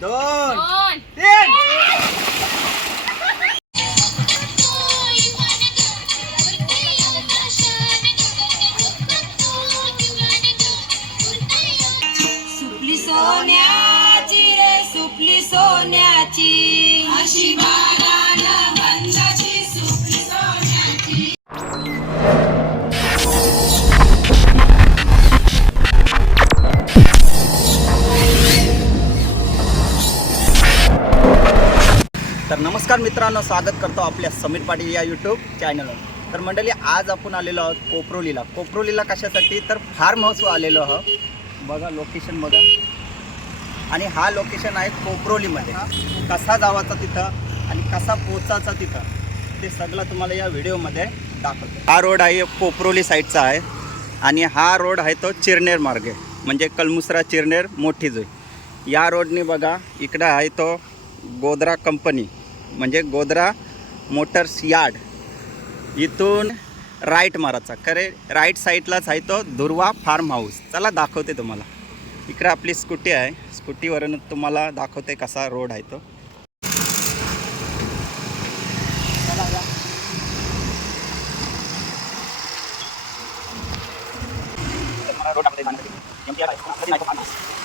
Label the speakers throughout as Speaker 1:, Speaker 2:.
Speaker 1: दोन स्वागत करतो आपल्या समीर पाटील या यूट्यूब चॅनलवर तर मंडळी आज आपण आलेलो आहोत कोपरोलीला. कोपरोलीला कशासाठी? तर फार्म हाऊस आलेलो आहोत. बघा लोकेशन बघा. आणि हा लोकेशन आहे कोपरोलीमध्ये. कसा जावाचा तिथं आणि कसा पोचायचा तिथं ते सगळं तुम्हाला या व्हिडिओमध्ये दाखवतो. हा रोड आहे कोपरोली साईडचा आहे. आणि हा रोड आहे तो चिरनेर मार्गे. म्हणजे कलमुसरा चिरनेर मोठी जोई. या रोडने बघा इकडं आहे तो गोदरा कंपनी म्हणजे गोदरा मोटर्स यार्ड इथून राईट मारायचा. खरे राईट साईडलाच आहे तो दुर्वा फार्म हाऊस. चला दाखवते तुम्हाला. इकडे आपली स्कूटी आहे. स्कूटीवरून तुम्हाला दाखवते कसा रोड आहे तो. तर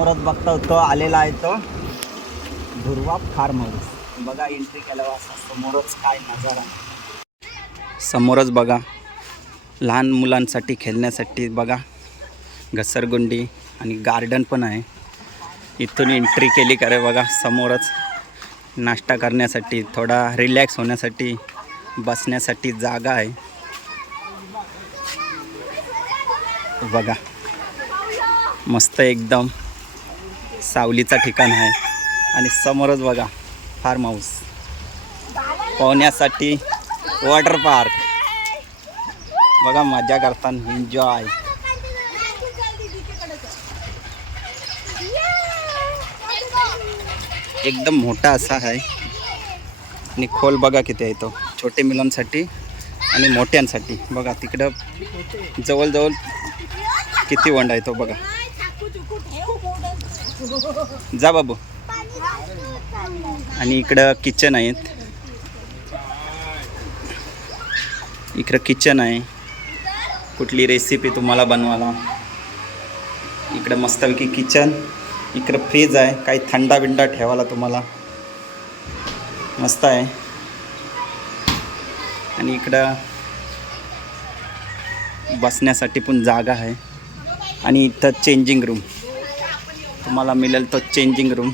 Speaker 1: समोरच बघता तो आलेला आहे तो. दुर्वा फार्म हाऊस बघा एंट्री केल्यावर असा समोरच काय नजारा. समोरच बघा लहान मुलांसाठी खेळण्यासाठी बघा घसरगुंडी आणि गार्डन पण आहे. इथून एंट्री केली का रे बघा समोरच. नाश्ता करण्यासाठी थोडा रिलॅक्स होण्यासाठी बसण्यासाठी जागा आहे. बघा मस्त एकदम. सावलीचं ठिकाण आहे. आणि समोरच बघा फार्म हाऊस पोहण्यासाठी वॉटर पार्क बघा मजा करताना एन्जॉय एकदम मोठा असा आहे. आणि खोल बघा किती आहे तो. छोटे मुलांसाठी आणि मोठ्यांसाठी. बघा तिकडं जवळजवळ किती वंड आहे तो बघा. जा बाबू. आणि इकडं किचन आहेत. इकडं किचन आहे. कुठली रेसिपी तुम्हाला बनवायला? इकडं मस्तपैकी किचन इकडं फ्रीज आहे. काही थंडा बिंडा ठेवायला तुम्हाला. मस्त आहे. आणि इकडं बसण्यासाठी पण जागा आहे. आणि इथं चेंजिंग रूम तुम्हाला मिळेल तो चेंजिंग रूम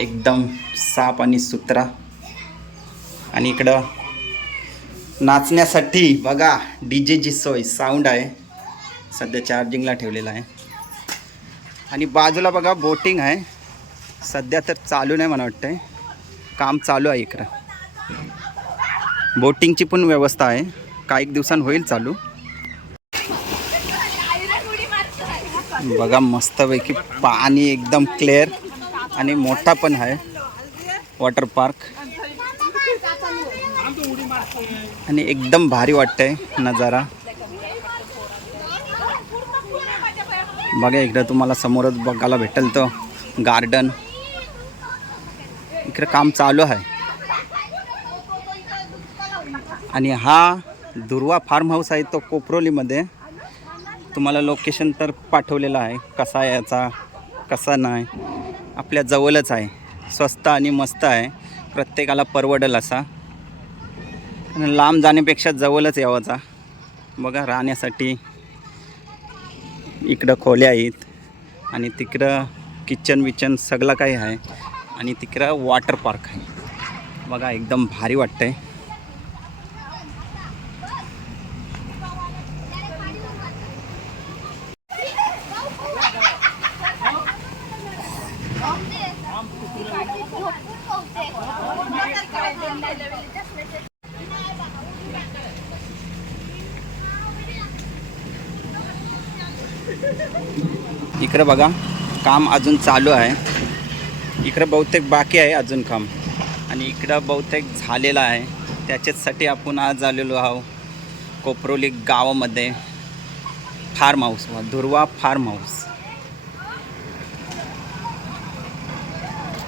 Speaker 1: एकदम साफ आणि सुथरा आणि इकडं नाचण्यासाठी बघा डी जेची सोय साऊंड आहे. सध्या चार्जिंगला ठेवलेला आहे. आणि बाजूला बघा बोटिंग आहे. सध्या तर चालू नाही मला वाटतं काम चालू आहे इकडं. बोटिंगची पण व्यवस्था आहे. काही दिवसांनी होईल चालू? बघा मस्तपैकी पाणी एकदम क्लिअर आणि मोठा पण आहे. वॉटर पार्क आणि एकदम भारी वाटतंय नजारा. बघा इकडं तुम्हाला समोरच बघायला भेटेल तो गार्डन इकडे काम चालू आहे. आणि हा दुर्वा फार्म हाऊस आहे तो कोपरोलीमध्ये. तुम्हाला लोकेशन तर पाठवलेलं आहे. कसा आहे याचा कसा नाही. आपल्या जवळच आहे. स्वस्त आणि मस्त आहे. प्रत्येकाला परवडेल असा. आणि लांब जाण्यापेक्षा जवळच यावाचा बघा राहण्यासाठी इकडं खोल्या आहेत. आणि तिकडं किचन विचन सगळं काही आहे. आणि तिकडं वॉटर पार्क आहे. बघा एकदम भारी वाटतं आहे इकडं बघा काम अजून चालू आहे. इकडं बहुतेक बाकी आहे अजून काम. आणि इकडं बहुतेक झालेलं आहे. त्याच्याचसाठी आपण आज आलेलो आहो कोपरोली गावामध्ये farm house Dhurva farm house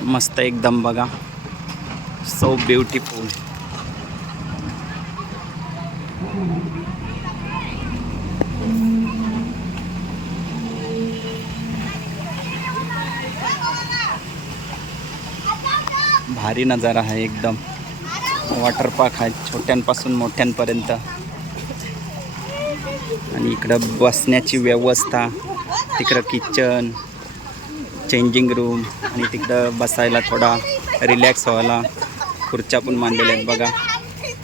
Speaker 1: मस्त एकदम बघा. सो ब्युटिफुल भारी नजारा आहे एकदम. वॉटर पार्क आहे छोट्यांपासून मोठ्यांपर्यंत. आणि इकडं बसण्याची व्यवस्था तिकडं किचन चेंजिंग रूम आणि तिकडं बसायला थोडा रिलॅक्स व्हायला. खुर्च्या पण मांडलेल्या आहेत बघा.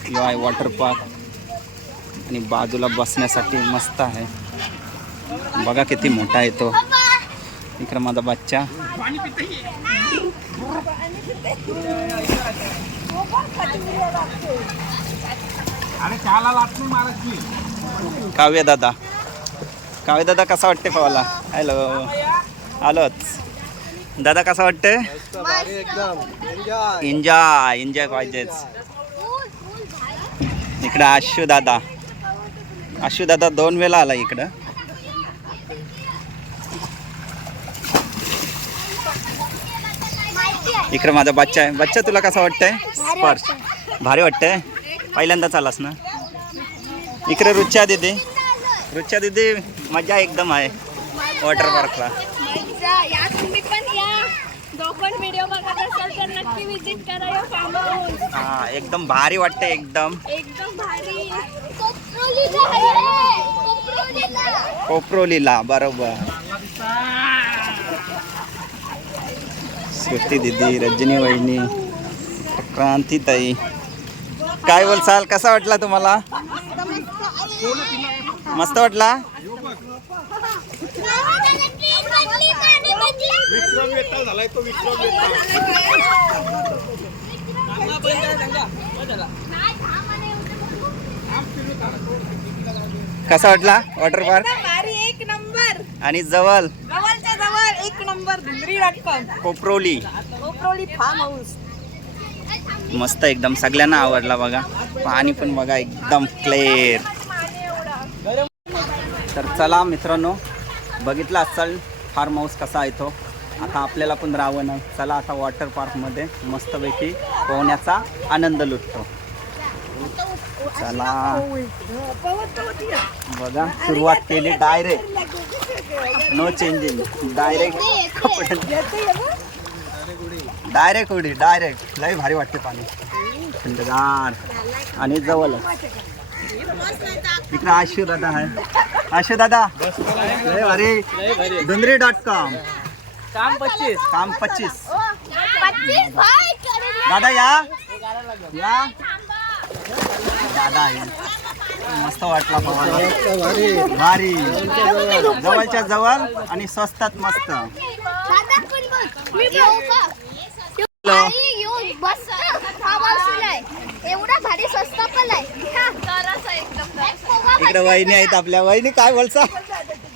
Speaker 1: यो आहे वॉटर पार्क आणि बाजूला बसण्यासाठी मस्त आहे. बघा किती मोठा आहे तो. इकडं माझा बच्चा. काव्य दादा. काव्य दादा कसा वाटते पवाला? हॅलो आलोच. दादा कसा वाटते एन्जॉय एन्जॉय पाहिजेच इकडं आशू दादा. आशू दादा दोन वेळा आला इकडं. इकडं माझा बच्चा आहे. बच्चा तुला कसा वाटतंय? स्पर्श. भारी वाटतंय? पहिल्यांदाच आलास ना? इकडे रुच्या दिदी. रुच्या दिदी मजा एकदम आहे. वॉटर पार्कला
Speaker 2: मज्जा. या तुम्ही पण या जो पण व्हिडिओ बघत असाल तर नक्की विजिट करा या फार्म हाऊस.
Speaker 1: हा एकदम भारी वाटते एकदम.
Speaker 2: एकदम भारी.
Speaker 1: कोपरोलीला बरोबर. श्रुती दिदी रजनी वहिनी क्रांती ताई. काय बोलसाल कसा वाटला तुम्हाला? मस्त वाटला? कसा वाटला वॉटर पार्क
Speaker 2: भारी एक नंबर.
Speaker 1: आणि जवळ?
Speaker 2: जवळच्या जवळ एक number धुंदरी dot com
Speaker 1: Koproli.
Speaker 2: Koproli farm house
Speaker 1: मस्त एकदम सगळ्यांना आवडला बघा. पाणी पण बघा एकदम क्लिअर तर चला मित्रांनो बघितला असाल फार्म हाऊस कसा येतो आता आपल्याला पण राहावं नाही चला आता वॉटर पार्कमध्ये मस्तपैकी पोहण्याचा आनंद लुटतो. चला. बघा सुरुवात केली डायरेक्ट नो चेंजिंग डायरेक्ट कपडे डायरेक्ट उडी डायरेक्ट लय भारी वाटते पाणी. थंडगार. आणि जवळच. इकडे आशु दादा आहे. आशु दादा लय भारी. डुंगरी डॉट कॉम
Speaker 3: काम पच्चीस.
Speaker 1: काम पच्चीस दादा या. या. दादा आहे. मस्त वाटला पवाला भारी. जवळच्या जवळ आणि स्वस्तात मस्त.
Speaker 4: एवढा भारी स्वस्त पण आहे.
Speaker 1: इकडे वहिनी आहेत आपल्या. वहिनी काय बोलसा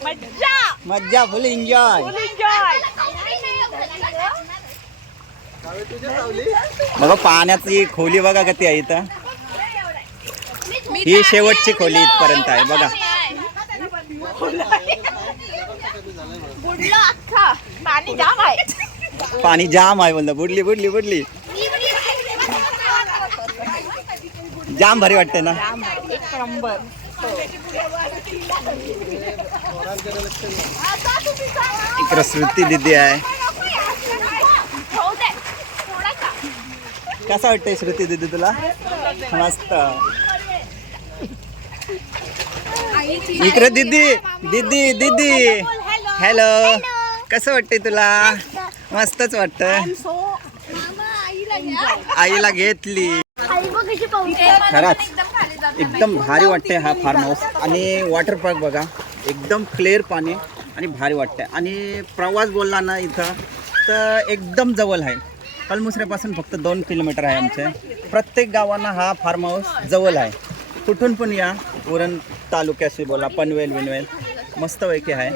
Speaker 2: मज्जा.
Speaker 1: मज्जा फुल एन्जॉय बघा पाण्याची खोली बघा किती आहे इथं. ही शेवटची खोली इथपर्यंत आहे बघा.
Speaker 2: पाणी जाम आहे.
Speaker 1: पाणी जाम आहे बोललं. बुडली बुडली बुडली. जाम भारी वाटते ना?
Speaker 2: नंबर
Speaker 1: इकडं श्रुती दिदी आहे. कसं वाटतंय श्रुती दिदी तुला? मस्त. इकडे दिदी दिदी दिदी. हॅलो कसं वाटतंय तुला? मस्तच वाटतं आईला घेतली. खरंच. एकदम भारी वाटते हा फार्म हाऊस आणि वॉटर पार्क बघा एकदम क्लिअर पाणी आणि भारी वाटते आणि प्रवास बोलला ना इथं तर एकदम जवळ आहे. कलमुसऱ्यापासून फक्त दोन किलोमीटर आहे आमचे. प्रत्येक गावांना हा फार्म हाऊस जवळ आहे. कुठून पण या उरण तालुक्याशी बोला पनवेल विनवेल मस्तपैकी आहे.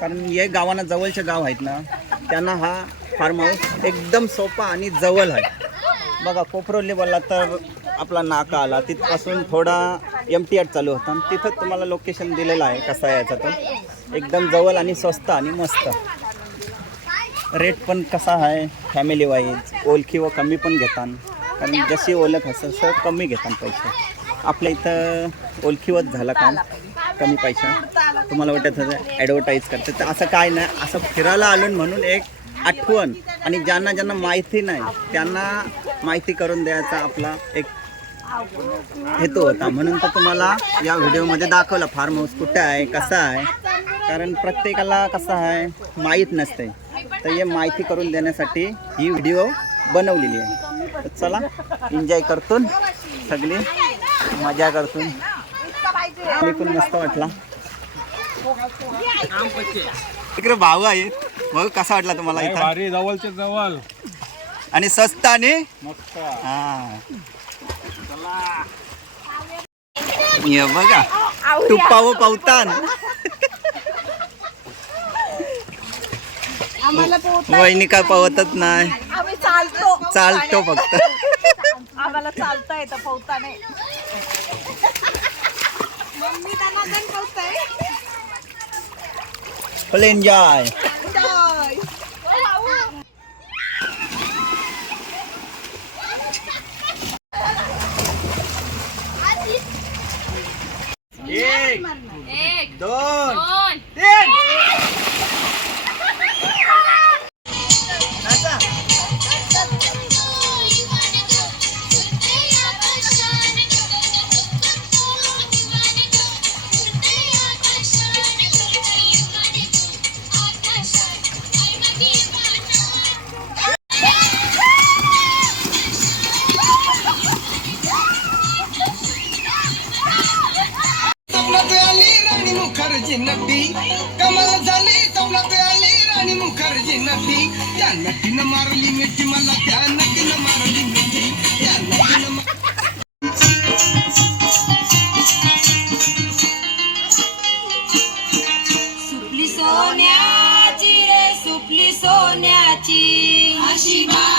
Speaker 1: कारण हे गावांना जवळचे गाव आहेत ना त्यांना हा फार्म हाऊस एकदम सोपा आणि जवळ आहे. बघा कोपरोली बोलला तर आपला नाका आला तिथपासून थोडा एम टी आर चालू होता. आणि तिथं तुम्हाला लोकेशन दिलेलं आहे कसं यायचा तो. एकदम जवळ आणि स्वस्त आणि मस्त. रेट पण कसा आहे फॅमिली वाईज ओळखी व कमी पण घेतात कारण जशी ओळख असेल सर कमी घेतात पैसे. आपल्या इथं ओळखीवत झालं काम. कमी पैसा. तुम्हाला वाटत ॲडव्हर्टाईज करते. तर असं काय नाही. असं फिरायला आलो म्हणून एक आठवण. आणि ज्यांना ज्यांना माहिती नाही त्यांना माहिती करून द्यायचा आपला एक हेतू होता. म्हणून तर तुम्हाला या व्हिडिओमध्ये दाखवलं फार्म हाऊस कुठं आहे कसं आहे. कारण प्रत्येकाला कसं आहे माहीत नसते तर हे माहिती करून देण्यासाठी ही व्हिडिओ बनवलेली आहे. तर चला एन्जॉय करतून सगळी मजा करतून. मी पण मस्त वाटला. इकडे भाऊ आहेत. भाऊ कसा वाटला तुम्हाला
Speaker 3: जवळचे जवळ.
Speaker 1: आणि स्वस्त आणि? हा. बघा तुप्पा व पावतान वहिनी काय पावतच नाही.
Speaker 5: चालतो.
Speaker 1: चालतो फक्त.
Speaker 5: आम्हाला चालता येतं पोहता नाही
Speaker 1: फुल एन्जॉय एक दोन
Speaker 5: अशी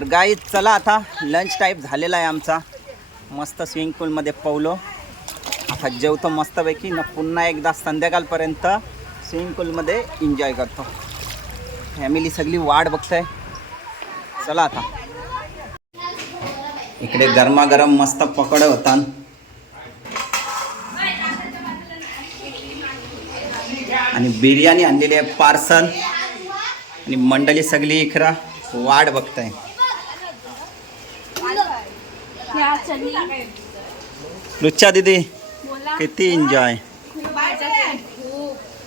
Speaker 1: तर गाई चला आता लंच टाईप झालेला आहे आमचा. मस्त स्विमिंग पूलमध्ये पवलो आता जेवतो मस्तपैकी. न पुन्हा एकदा संध्याकाळपर्यंत स्विमिंग पूलमध्ये एन्जॉय करतो. फॅमिली सगळी वाट बघतंय. चला आता. इकडे गरमागरम मस्त पकड होता आणि बिर्याणी आणलेली आहे पार्सल. आणि मंडळी सगळी इकडं वाट बघताय. रुचा दीदी किती एन्जॉय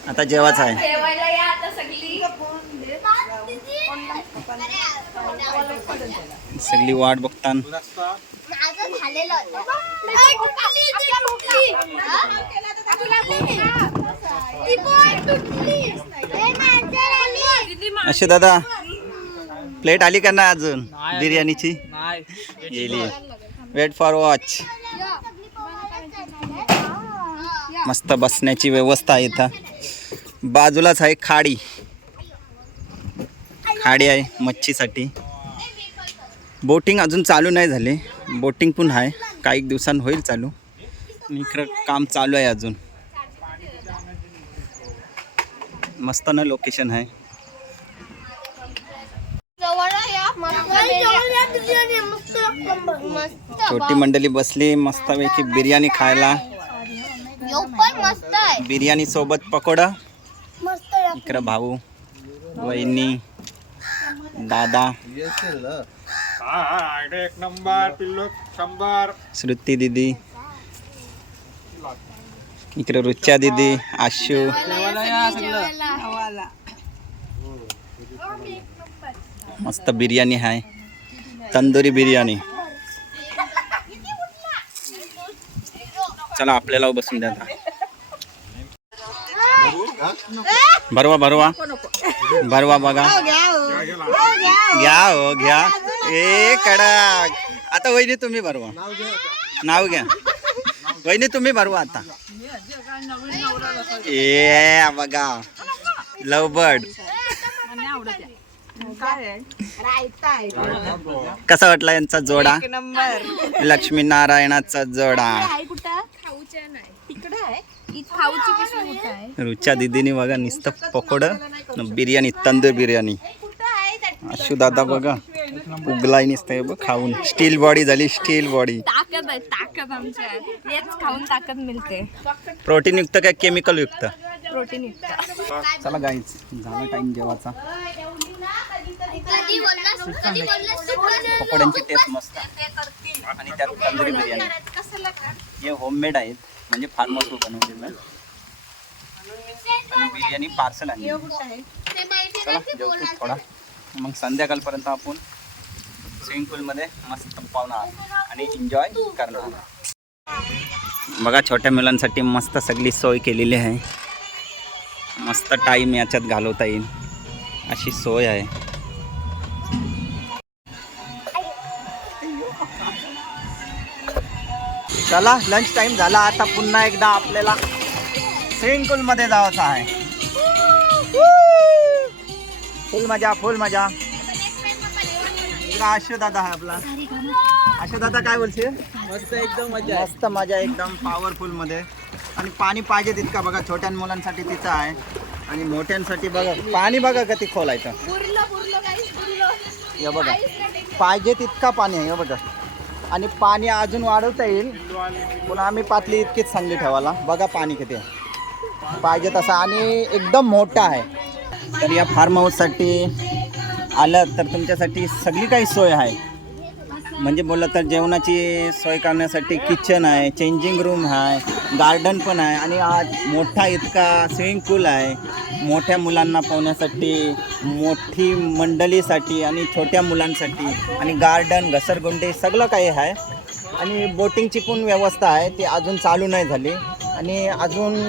Speaker 1: आता जेवाच आहे.
Speaker 2: जेवायला या आता सगळी.
Speaker 1: सगळी वाट बघतान.
Speaker 4: माझं झालेलं होतं. हा? ती पण तुटली.
Speaker 1: असे दादा प्लेट आली का ना अजून? बिर्याणीची? गेली. वेट फॉर वॉच मस्त बसण्याची व्यवस्था आहे इथं. बाजूलाच आहे खाडी. खाडी आहे मच्छीसाठी. बोटिंग अजून चालू नाही झाले. बोटिंग पण आहे. काही दिवसां होईल चालू. इकडं काम चालू आहे अजून. मस्त ना लोकेशन आहे. छोटी मंडळी बसली मस्तपैकी बिर्याणी खायला. बिर्याणी सोबत पकोडा. इकडं भाऊ वहिनी दादा.
Speaker 3: एक नंबर शंभर
Speaker 1: श्रुती दिदी. इकडे रुच्या दिदी आशू. मस्त बिर्याणी आहे तंदुरी बिर्याणी. चला आपल्याला बसून द्या भरवा भरवा. भरवा बघा. घ्या हो घ्या. ए कडक. आता वहिनी तुम्ही भरवा. नाव घ्या. वहिनी तुम्ही भरवा आता. ए बघा. लव बर्ड कसा वाटला यांचा जोडा? जोडा.
Speaker 2: पिशवी कुठं? आहे.
Speaker 1: रुच्या दिदीने बघा नुसतं पकोड. बिर्याणी तंदूर बिर्याणी. अशू दादा बघा. उगलाय नुसतं हे बघ खाऊन. स्टील बॉडी झाली स्टील बॉडी.
Speaker 2: ताकद आहे ताकद आमच्या. खाऊन ताकद मिळते.
Speaker 1: प्रोटीन युक्त काय केमिकल युक्त?
Speaker 2: प्रोटीन युक्त.
Speaker 1: चला गाईच झाला टाइम जेवाचा
Speaker 4: कधी बोललास कधी बोललास तू
Speaker 1: पकोड्यांची टेस्ट मस्त आणि त्यात तंदुरी बिर्याणी. हे होममेड आहेत. म्हणजे फार्म हाऊस बनवलेलं आणि बिर्याणी पार्सल आणली.
Speaker 4: माहिती
Speaker 1: चला जेवतो थोडा. मग संध्याकाळपर्यंत आपण स्विमिंग पूलमध्ये मस्त पावणार आणि एन्जॉय करणार. बघा छोट्या मुलांसाठी मस्त सगळी सोय केलेली आहे. मस्त टाईम याच्यात घालवता येईल. अशी सोय आहे. चला लंच टाइम झाला. आता पुन्हा एकदा आपल्याला स्विमिंग पूलमध्ये जायचं आहे. फुल मजा फुल मजा. आशू दादा आहे आपला. आशू दादा काय बोलशील? मस्त एकदम मजा मस्त मजा एकदम पॉवरफुलमध्ये. आणि पाणी पाहिजे तितका बघा छोट्या मुलांसाठी तिथं आहे. आणि मोठ्यांसाठी बघा पाणी बघा किती खोलायचं हे बघा पाहिजे तितका पाणी आहे बघा. आणि पाणी अजून वाढवता येईल. पुन्हा आम्ही पातळी इतकीच सांगली ठेवायला. बघा पाणी किती पाहिजे तसं. आणि एकदम मोठा आहे. तर या फार्म हाऊससाठी आलं तर तुमच्यासाठी सगळी काही सोय आहे. म्हणजे बोललं तर जेवणाची सोय करण्यासाठी किचन आहे चेंजिंग रूम आहे. गार्डन पण आहे आणि आज मोठा इतका स्विमिंग पूल आहे. मोठ्या मुलांना पोहण्यासाठी मोठी मंडळीसाठी आणि छोट्या मुलांसाठी आणि गार्डन घसरगुंडी सगळं काही आहे. आणि बोटिंगची पण व्यवस्था आहे ती अजून चालू नाही झाली. आणि अजून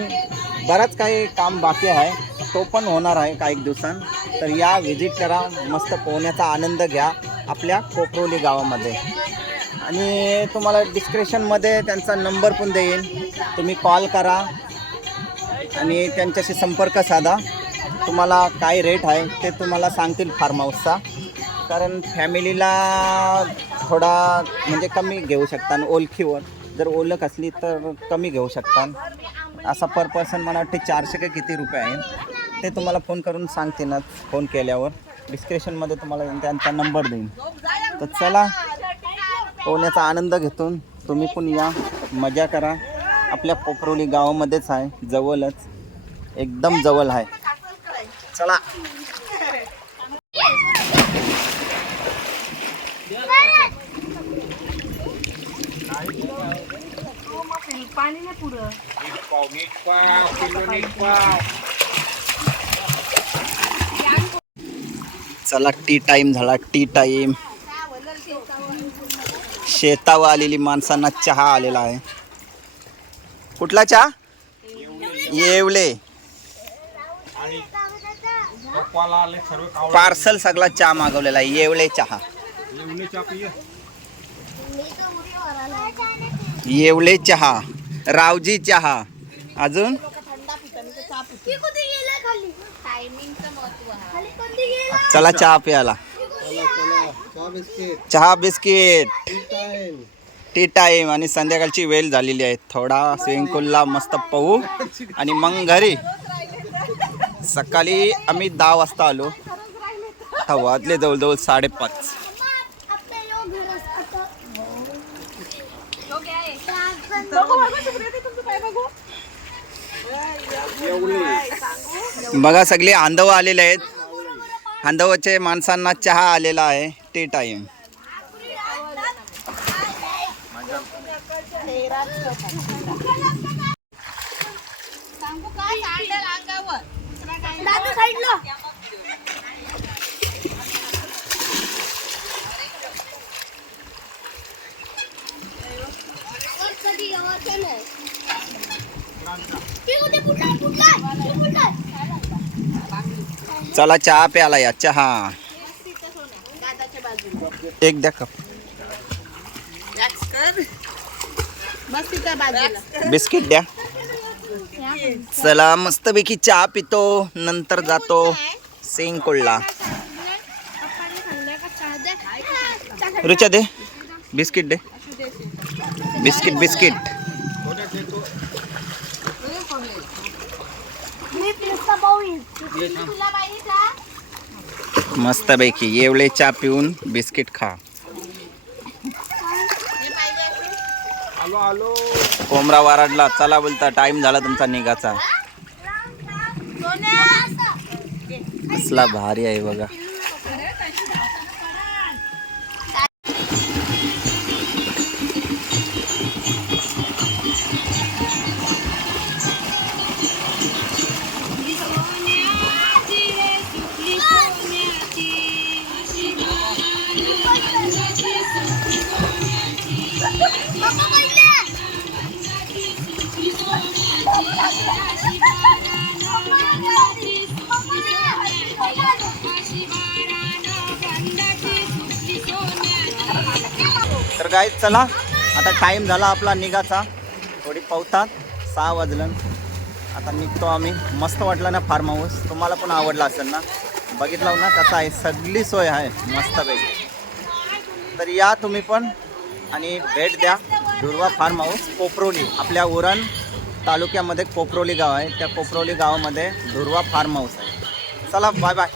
Speaker 1: बराच काही काम बाकी आहे. तो पण होणार आहे काही दिवसां तर या व्हिजिट करा मस्त पोहण्याचा आनंद घ्या आपल्या कोपरोली गावामध्ये. आणि तुम्हाला डिस्क्रिप्शनमध्ये त्यांचा नंबर पण देईन. तुम्ही कॉल करा आणि त्यांच्याशी संपर्क साधा. तुम्हाला काय रेट आहे ते तुम्हाला सांगतील फार्म हाऊसचा कारण फॅमिलीला थोडा म्हणजे कमी घेऊ शकता. ओळखीवर. जर ओळख असली तर कमी घेऊ शकता. असा पर पर्सन मला वाटते चारशे का किती रुपये आहे. ते तुम्हाला फोन करून सांगतीनच फोन केल्यावर. डिस्क्रिप्शनमध्ये तुम्हाला त्यांचा नंबर देईन. तर चला पोहण्याचा आनंद घेतून तुम्ही पण या. मजा करा. आपल्या पोपरोली गावामध्येच आहे. जवळच. एकदम जवळ आहे. चला.
Speaker 2: पाणी नाही
Speaker 1: चला टी टाईम झाला. टी टाईम शेतावर आलेली माणसांना चहा आलेला आहे. कुठला चहा? येवले. पार्सल सगळा चहा मागवलेला आहे. येवले चहा.
Speaker 3: येवले चहा.
Speaker 1: रावजी चहा. अजून? चला चहा प्यायला. चहा बिस्किट. टी टाईम आणि संध्याकाळची वेळ झालेली आहे. थोडा स्विमिंग पूलला मस्त पाहू. आणि मग घरी. सकाळी आम्ही दहा वाजता आलो. हा वाजले जवळजवळ साडेपाच. बघा सगळे आंधव आलेले आहेत. आंधवचे माणसांना चहा आलेला आहे टी टाइम
Speaker 5: सांगू का? सांडेल अंगावर
Speaker 4: दादू साईडला कधी गावाचं नाही ती कुठे फुटलाय फुटलाय फुटलाय
Speaker 1: चला चहा प्याला या चहा. एक द्या कप.
Speaker 5: बस तिथं बाजूला.
Speaker 1: बिस्किट द्या. चला मस्तपैकी चहा पितो नंतर जातो. सिंगकुळला रुचा दे. बिस्किट दे. बिस्किट बिस्किट
Speaker 4: मी पिस्ता पाहू तुला पाहिजे का
Speaker 1: मस्तपैकी येवळे चहा पिऊन बिस्किट खा. कोमरा वाराडला. चला बोलता टाइम झाला तुमचा निघाचा. कसला भारी आहे बघा. तर काय चला. आता टाईम झाला आपला निघाचा. थोडी पावतात. सहा वाजलं. आता निघतो आम्ही. मस्त वाटलं ना फार्म हाऊस तुम्हाला पण आवडला असेल ना? बघितलं ना कसं आहे? सगळी सोय आहे. मस्तपैकी. तर या तुम्ही पण आणि भेट द्या. दुर्वा फार्म हाऊस कोपरोली. आपल्या उरण तालुक्यामध्ये कोपरोली गाव आहे. त्या कोपरोली गावामध्ये दुर्वा फार्म हाऊस आहे. चला बाय बाय